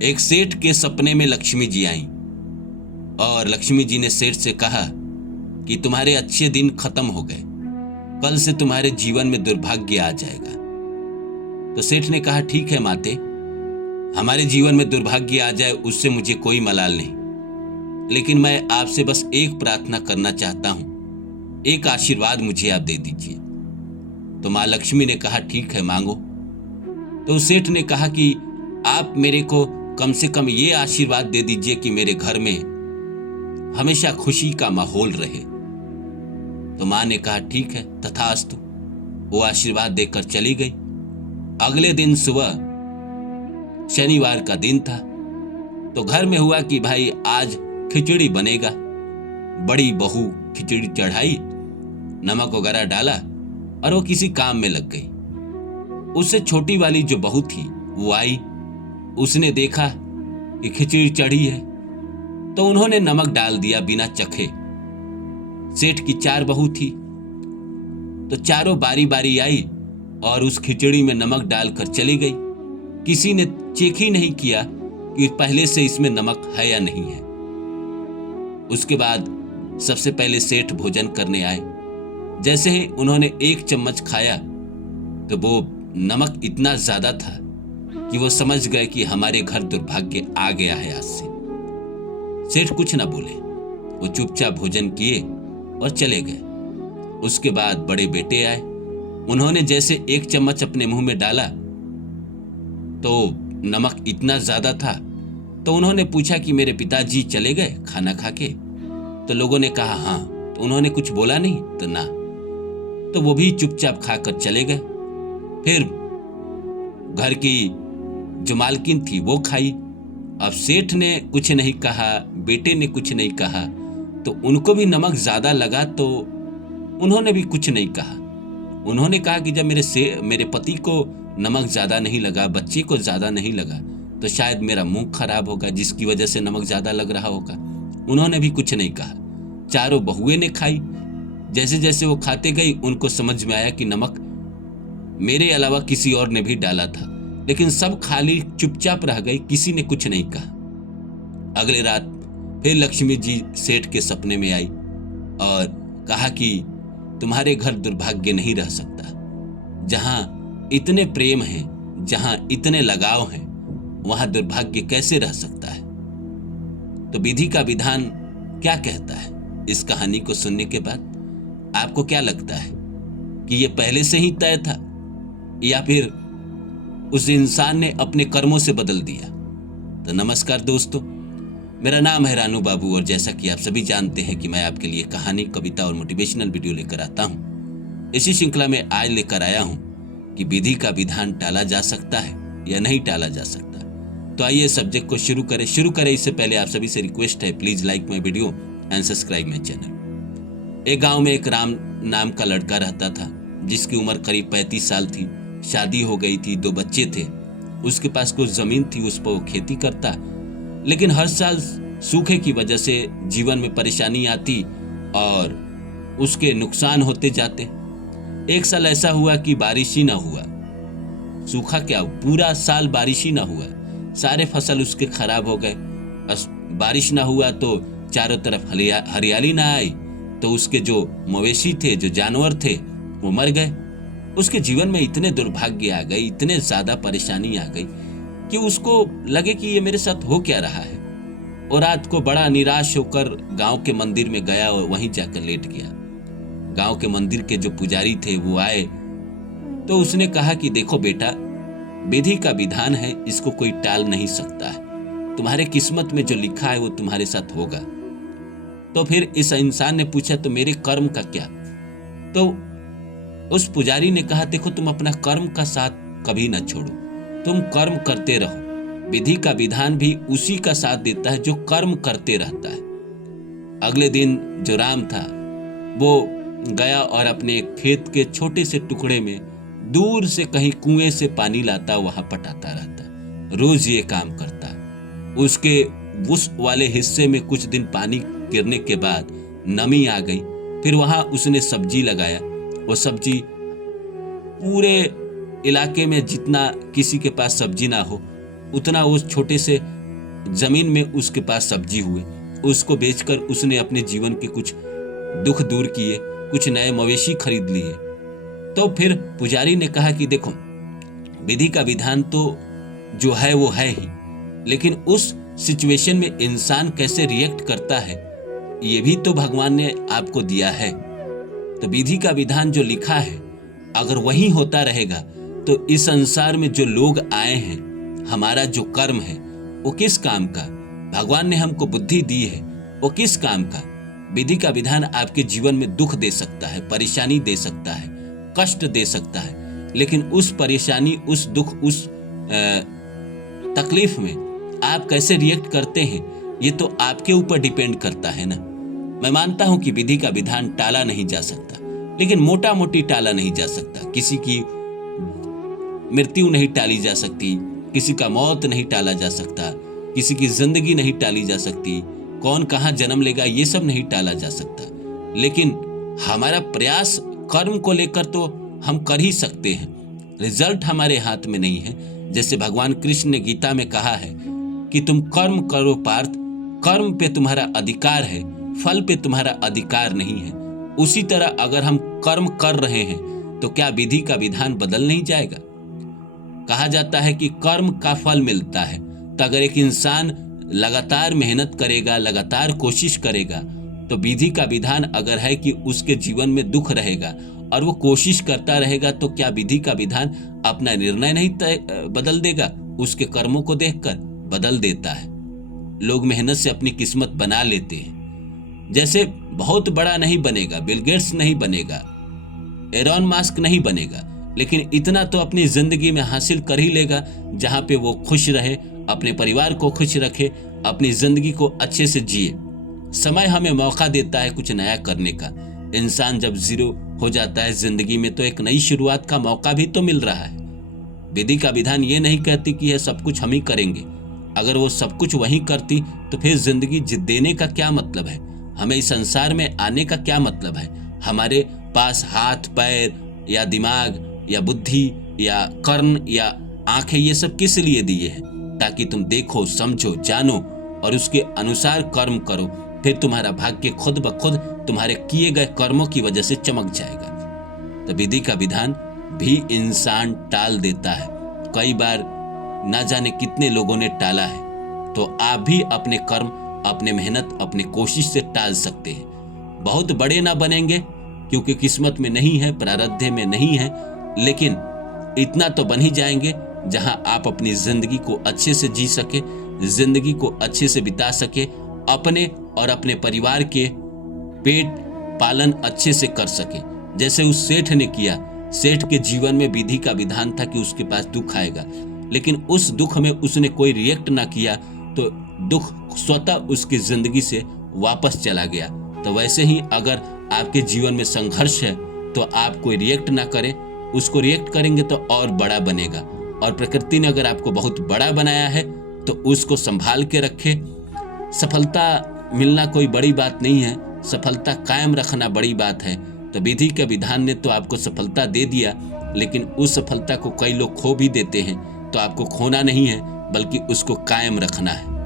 एक सेठ के सपने में लक्ष्मी जी आईं और लक्ष्मी जी ने सेठ से कहा कि तुम्हारे अच्छे दिन खत्म हो गए, कल से तुम्हारे जीवन में दुर्भाग्य आ जाएगा। तो सेठ ने कहा, ठीक है माते, हमारे जीवन में दुर्भाग्य आ जाए उससे मुझे कोई मलाल नहीं, लेकिन मैं आपसे बस एक प्रार्थना करना चाहता हूं, एक आशीर्वाद मुझे आप दे दीजिए। तो मां लक्ष्मी ने कहा, ठीक है मांगो। तो सेठ ने कहा कि आप मेरे को कम से कम ये आशीर्वाद दे दीजिए कि मेरे घर में हमेशा खुशी का माहौल रहे। तो मां ने कहा, ठीक है तथास्तु। वो आशीर्वाद देकर चली गई। अगले दिन सुबह शनिवार का दिन था, तो घर में हुआ कि भाई आज खिचड़ी बनेगा। बड़ी बहू खिचड़ी चढ़ाई, नमक वगैरह डाला और वो किसी काम में लग गई। उससे छोटी वाली जो बहू थी वो आई, उसने देखा कि खिचड़ी चढ़ी है तो उन्होंने नमक डाल दिया बिना चखे। सेठ की 4 बहू थी तो चारों बारी बारी आई और उस खिचड़ी में नमक डालकर चली गई। किसी ने चेक ही नहीं किया कि पहले से इसमें नमक है या नहीं है। उसके बाद सबसे पहले सेठ भोजन करने आए। जैसे ही उन्होंने 1 चम्मच खाया तो वो नमक इतना ज्यादा था कि वो समझ गए कि हमारे घर दुर्भाग्य आ गया है आज से। सेठ कुछ ना बोले, वो चुपचाप भोजन किए और चले गए। उसके बाद बड़े बेटे आए, उन्होंने जैसे 1 चम्मच अपने मुंह में डाला तो नमक इतना ज्यादा था, तो उन्होंने पूछा कि मेरे पिताजी चले गए खाना खा के? तो लोगों ने कहा हाँ। तो उन्होंने कुछ बोला नहीं? तो ना। तो वो भी चुपचाप खाकर चले गए। फिर घर की जो मालकिन थी वो खाई। अब सेठ ने कुछ नहीं कहा, बेटे ने कुछ नहीं कहा, तो उनको भी नमक ज्यादा लगा तो उन्होंने भी कुछ नहीं कहा। उन्होंने कहा कि जब मेरे पति को नमक ज्यादा नहीं लगा, बच्चे को ज्यादा नहीं लगा, तो शायद मेरा मुंह खराब होगा जिसकी वजह से नमक ज्यादा लग रहा होगा। उन्होंने भी कुछ नहीं कहा। चारों बहुएं ने खाई। जैसे जैसे वो खाते गई उनको समझ में आया कि नमक मेरे अलावा किसी और ने भी डाला था, लेकिन सब खाली चुपचाप रह गई, किसी ने कुछ नहीं कहा। अगले रात फिर लक्ष्मी जी सेठ के सपने में आई और कहा कि तुम्हारे घर दुर्भाग्य नहीं रह सकता। जहां इतने प्रेम है, जहां इतने लगाव हैं, वहां दुर्भाग्य कैसे रह सकता है? तो विधि का विधान क्या कहता है? इस कहानी को सुनने के बाद आपको क्या लगता है कि ये पहले से ही तय था या फिर उस इंसान ने अपने कर्मों से बदल दिया? तो नमस्कार दोस्तों, मेरा नाम है रानू बाबू और जैसा कि आप सभी जानते हैं कि मैं आपके लिए कहानी, कविता और मोटिवेशनल वीडियो लेकर आता हूं। इसी श्रृंखला में आज लेकर आया हूं कि विधि का विधान टाला जा सकता है या नहीं टाला जा सकता। तो आइए सब्जेक्ट को शुरू करें। इससे पहले आप सभी से रिक्वेस्ट है, please like my video and subscribe my channel. एक गाँव में एक राम नाम का लड़का रहता था जिसकी उम्र करीब 35 साल थी। शादी हो गई थी, 2 बच्चे थे। उसके पास कुछ जमीन थी, उस पर वो खेती करता, लेकिन हर साल सूखे की वजह से जीवन में परेशानी आती और उसके नुकसान होते जाते। एक साल ऐसा हुआ कि बारिश ही ना हुआ। सूखा क्या, पूरा साल बारिश ही ना हुआ। सारे फसल उसके खराब हो गए। बारिश ना हुआ तो चारों तरफ हरियाली ना आई, तो उसके जो मवेशी थे, जो जानवर थे, वो मर गए। उसके जीवन में इतने दुर्भाग्य आ गए, इतने ज्यादा परेशानी आ गई कि उसको लगे कि ये मेरे साथ हो क्या रहा है। और रात को बड़ा निराश होकर गांव के मंदिर में गया और वहीं जाकर लेट गया। गांव के मंदिर के जो पुजारी थे वो आए तो उसने कहा कि देखो बेटा, विधि का विधान है, इसको कोई टाल नहीं सकता है। तुम्हारे किस्मत में जो लिखा है वो तुम्हारे साथ होगा। तो फिर इस इंसान ने पूछा, तो मेरे कर्म का क्या? तो उस पुजारी ने कहा, देखो तुम अपना कर्म का साथ कभी ना छोड़ो, तुम कर्म करते रहो। विधि का विधान भी उसी का साथ देता है जो कर्म करते रहता है। अगले दिन जो राम था वो गया और अपने एक खेत के छोटे से टुकड़े में दूर से कहीं कुएं से पानी लाता, वहां पटाता रहता। रोज ये काम करता। उसके उस वाले हिस्से में कुछ दिन पानी गिरने के बाद नमी आ गई। फिर वहां उसने सब्जी लगाया। वो सब्जी पूरे इलाके में जितना किसी के पास सब्जी ना हो उतना उस छोटे से जमीन में उसके पास सब्जी हुए, उसको बेचकर उसने अपने जीवन के कुछ दुख दूर किए, कुछ नए मवेशी खरीद लिए। तो फिर पुजारी ने कहा कि देखो, विधि का विधान तो जो है वो है ही, लेकिन उस सिचुएशन में इंसान कैसे रिएक्ट करता है ये भी तो भगवान ने आपको दिया है। तो विधि का विधान जो लिखा है अगर वही होता रहेगा तो इस संसार में जो लोग आए हैं, हमारा जो कर्म है वो किस काम का? भगवान ने हमको बुद्धि दी है, वो किस काम का? विधि का विधान आपके जीवन में दुख दे सकता है, परेशानी दे सकता है, कष्ट दे सकता है, लेकिन उस परेशानी, उस दुख, उस तकलीफ में आप कैसे रिएक्ट करते हैं ये तो आपके ऊपर डिपेंड करता है ना। मैं मानता हूं कि विधि का विधान टाला नहीं जा सकता, लेकिन मोटा मोटी टाला नहीं जा सकता। किसी की मृत्यु नहीं टाली जा सकती, किसी का मौत नहीं टाला जा सकता, किसी की जिंदगी नहीं टाली जा सकती, कौन कहां जन्म लेगा ये सब नहीं टाला जा सकता। लेकिन हमारा प्रयास कर्म को लेकर तो हम कर ही सकते हैं, रिजल्ट हमारे हाथ में नहीं है। जैसे भगवान कृष्ण ने गीता में कहा है कि तुम कर्म करो पार्थ, कर्म पे तुम्हारा अधिकार है, फल पे तुम्हारा अधिकार नहीं है। उसी तरह अगर हम कर्म कर रहे हैं तो क्या विधि का विधान बदल नहीं जाएगा? कहा जाता है कि कर्म का फल मिलता है। तो अगर एक इंसान लगातार मेहनत करेगा, लगातार कोशिश करेगा, तो विधि का विधान अगर है कि उसके जीवन में दुख रहेगा और वो कोशिश करता रहेगा, तो क्या विधि का विधान अपना निर्णय नहीं बदल देगा? उसके कर्मों को देखकर बदल देता है। लोग मेहनत से अपनी किस्मत बना लेते हैं। जैसे बहुत बड़ा नहीं बनेगा, बिल गेट्स नहीं बनेगा, एरॉन मास्क नहीं बनेगा, लेकिन इतना तो अपनी जिंदगी में हासिल कर ही लेगा जहां पे वो खुश रहे, अपने परिवार को खुश रखे, अपनी जिंदगी को अच्छे से जिए। समय हमें मौका देता है कुछ नया करने का। इंसान जब जीरो हो जाता है जिंदगी में तो एक नई शुरुआत का मौका भी तो मिल रहा है। विधि का विधान ये नहीं कहती कि यह सब कुछ हम ही करेंगे। अगर वो सब कुछ वही करती तो फिर जिंदगी देने का क्या मतलब है? हमें इस संसार में आने का क्या मतलब है? हमारे पास हाथ, पैर या दिमाग या बुद्धि या कर्ण या आंखें ये सब किस लिए दिए हैं? ताकि तुम देखो, समझो, जानो और उसके अनुसार कर्म करो। फिर तुम्हारा भाग्य खुद ब खुद तुम्हारे किए गए कर्मों की वजह से चमक जाएगा। तो विधि का विधान भी इंसान टाल देता है। कई बार ना जाने कितने लोगों ने टाला है। तो आप भी अपने कर्म, अपने मेहनत, अपने कोशिश से टाल सकते हैं। बहुत बड़े ना बनेंगे क्योंकि किस्मत में नहीं है, प्रारब्ध में नहीं है, लेकिन इतना तो बन ही जाएंगे जहां आप अपनी जिंदगी को अच्छे से जी सके, जिंदगी को अच्छे से बिता सके, अपने और अपने परिवार के पेट पालन अच्छे से कर सके। जैसे उस सेठ ने किया। सेठ के जीवन में विधि का विधान था कि उसके पास दुख आएगा, लेकिन उस दुख में उसने कोई रिएक्ट ना किया तो दुख स्वतः उसकी जिंदगी से वापस चला गया। तो वैसे ही अगर आपके जीवन में संघर्ष है तो आप कोई रिएक्ट ना करें, उसको रिएक्ट करेंगे तो और बड़ा बनेगा। और प्रकृति ने अगर आपको बहुत बड़ा बनाया है तो उसको संभाल के रखे। सफलता मिलना कोई बड़ी बात नहीं है, सफलता कायम रखना बड़ी बात है। तो विधि के विधान ने तो आपको सफलता दे दिया, लेकिन उस सफलता को कई लोग खो भी देते हैं। तो आपको खोना नहीं है बल्कि उसको कायम रखना है।